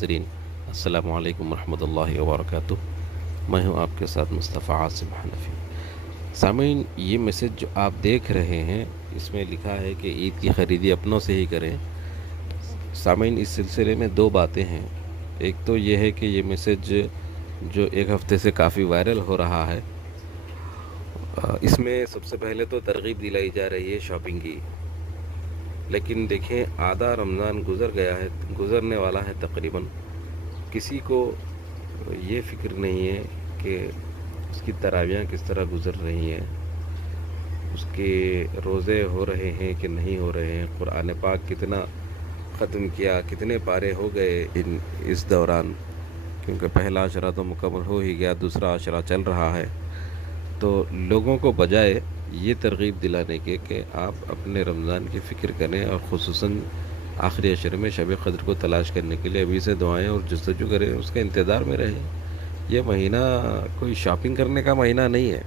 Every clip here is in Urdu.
ناظرین، السلام علیکم ورحمۃ اللہ وبرکاتہ۔ میں ہوں آپ کے ساتھ مصطفیٰ عاصم حنفی۔ سامعین، یہ میسج جو آپ دیکھ رہے ہیں اس میں لکھا ہے کہ عید کی خریدی اپنوں سے ہی کریں۔ سامعین، اس سلسلے میں دو باتیں ہیں۔ ایک تو یہ ہے کہ یہ میسج جو ایک ہفتے سے کافی وائرل ہو رہا ہے، اس میں سب سے پہلے تو ترغیب دلائی جا رہی ہے شاپنگ کی، لیکن دیکھیں آدھا رمضان گزرنے والا ہے تقریباً۔ کسی کو یہ فکر نہیں ہے کہ اس کی تراویحیں کس طرح گزر رہی ہیں، اس کے روزے ہو رہے ہیں کہ نہیں ہو رہے ہیں، قرآن پاک کتنا ختم کیا، کتنے پارے ہو گئے اس دوران، کیونکہ پہلا عشرہ تو مکمل ہو ہی گیا، دوسرا عشرہ چل رہا ہے۔ تو لوگوں کو بجائے یہ ترغیب دلانے کے کہ آپ اپنے رمضان کی فکر کریں، اور خصوصاً آخری عشرے میں شب قدر کو تلاش کرنے کے لیے ابھی سے دعائیں اور جستجو کریں، اس کے انتظار میں رہیں۔ یہ مہینہ کوئی شاپنگ کرنے کا مہینہ نہیں ہے،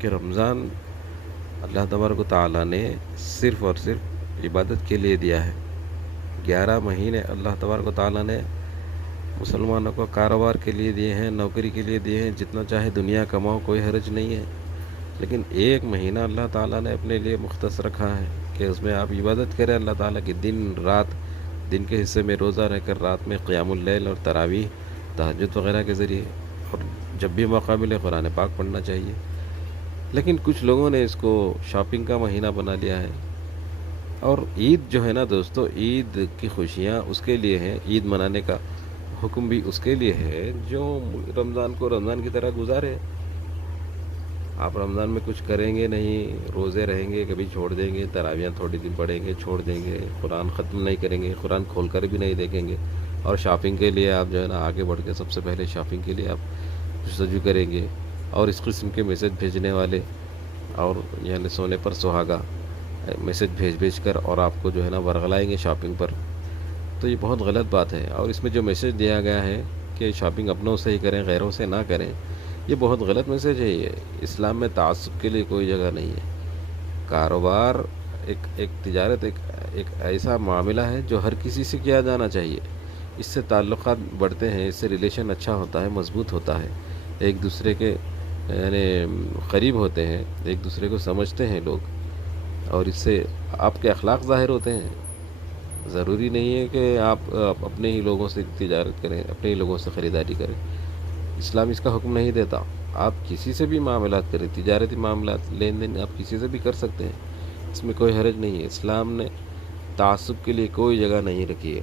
کہ رمضان اللہ تبارک و تعالیٰ نے صرف اور صرف عبادت کے لیے دیا ہے۔ 11 مہینے اللہ تبارک و تعالیٰ نے مسلمانوں کو کاروبار کے لیے دیے ہیں، نوکری کے لیے دیے ہیں، جتنا چاہے دنیا کماؤ، کوئی حرج نہیں ہے۔ لیکن ایک مہینہ اللہ تعالیٰ نے اپنے لیے مختص رکھا ہے کہ اس میں آپ عبادت کریں اللہ تعالیٰ کی، دن رات، دن کے حصے میں روزہ رہ کر رات میں قیام اللیل اور تراویح تہجد وغیرہ کے ذریعے، اور جب بھی موقع ملے قرآن پاک پڑھنا چاہیے۔ لیکن کچھ لوگوں نے اس کو شاپنگ کا مہینہ بنا لیا ہے۔ اور عید جو ہے نا دوستو، عید کی خوشیاں اس کے لیے ہیں، عید منانے کا حکم بھی اس کے لیے ہے جو رمضان کو رمضان کی طرح گزارے۔ آپ رمضان میں کچھ کریں گے نہیں، روزے رہیں گے، کبھی چھوڑ دیں گے، تراویحیں تھوڑی دن پڑھیں گے، چھوڑ دیں گے، قرآن ختم نہیں کریں گے، قرآن کھول کر بھی نہیں دیکھیں گے، اور شاپنگ کے لیے آپ جو ہے نا آگے بڑھ کے سب سے پہلے شاپنگ کے لیے آپ جستجو کریں گے، اور اس قسم کے میسج بھیجنے والے، اور یعنی سونے پر سہاگا میسج بھیج کر اور آپ کو جو ہے نا ورغلائیں گے شاپنگ پر، تو یہ بہت غلط بات ہے۔ اور اس میں جو میسج دیا گیا ہے کہ شاپنگ اپنوں سے ہی کریں، غیروں سے نہ کریں، یہ بہت غلط میسج ہے۔ یہ اسلام میں تعصب کے لیے کوئی جگہ نہیں ہے۔ کاروبار ایک تجارت ایک ایسا معاملہ ہے جو ہر کسی سے کیا جانا چاہیے۔ اس سے تعلقات بڑھتے ہیں، اس سے ریلیشن اچھا ہوتا ہے، مضبوط ہوتا ہے، ایک دوسرے کے یعنی قریب ہوتے ہیں، ایک دوسرے کو سمجھتے ہیں لوگ، اور اس سے آپ کے اخلاق ظاہر ہوتے ہیں۔ ضروری نہیں ہے کہ آپ اپنے ہی لوگوں سے تجارت کریں، اپنے ہی لوگوں سے خریداری کریں۔ اسلام اس کا حکم نہیں دیتا۔ آپ کسی سے بھی معاملات کریں، تجارتی معاملات، لین دین آپ کسی سے بھی کر سکتے ہیں، اس میں کوئی حرج نہیں ہے۔ اسلام نے تعصب کے لیے کوئی جگہ نہیں رکھی ہے۔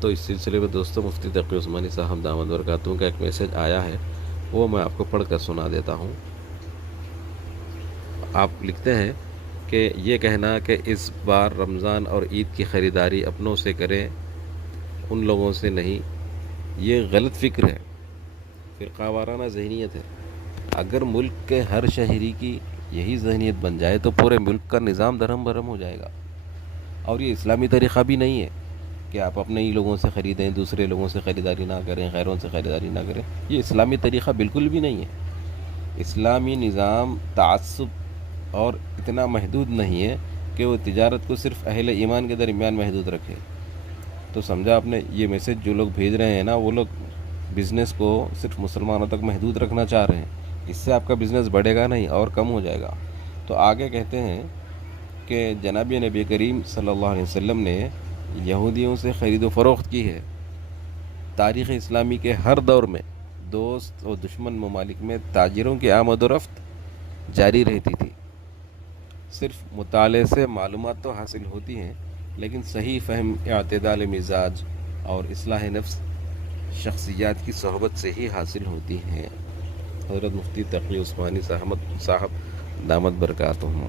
تو اس سلسلے میں دوستوں، مفتی تقی عثمانی صاحب دامت برکاتہ کا ایک میسج آیا ہے، وہ میں آپ کو پڑھ کر سنا دیتا ہوں۔ آپ لکھتے ہیں کہ یہ کہنا کہ اس بار رمضان اور عید کی خریداری اپنوں سے کریں، ان لوگوں سے نہیں، یہ غلط فکر ہے، فرقہ وارانہ ذہنیت ہے۔ اگر ملک کے ہر شہری کی یہی ذہنیت بن جائے تو پورے ملک کا نظام درہم برہم ہو جائے گا، اور یہ اسلامی طریقہ بھی نہیں ہے کہ آپ اپنے ہی لوگوں سے خریدیں، دوسرے لوگوں سے خریداری نہ کریں، غیروں سے خریداری نہ کریں۔ یہ اسلامی طریقہ بالکل بھی نہیں ہے۔ اسلامی نظام تعصب اور اتنا محدود نہیں ہے کہ وہ تجارت کو صرف اہل ایمان کے درمیان محدود رکھے۔ تو سمجھا آپ نے، یہ میسج جو لوگ بھیج رہے ہیں نا، وہ لوگ بزنس کو صرف مسلمانوں تک محدود رکھنا چاہ رہے ہیں۔ اس سے آپ کا بزنس بڑھے گا نہیں اور کم ہو جائے گا۔ تو آگے کہتے ہیں کہ جناب نبی کریم صلی اللہ علیہ وسلم نے یہودیوں سے خرید و فروخت کی ہے۔ تاریخ اسلامی کے ہر دور میں دوست اور دشمن ممالک میں تاجروں کی آمد و رفت جاری رہتی تھی۔ صرف مطالعے سے معلومات تو حاصل ہوتی ہیں، لیکن صحیح فہم، اعتدال مزاج اور اصلاح نفس شخصیات کی صحبت سے ہی حاصل ہوتی ہیں۔ حضرت مفتی تقی عثمانی صاحب دامت برکاتہم۔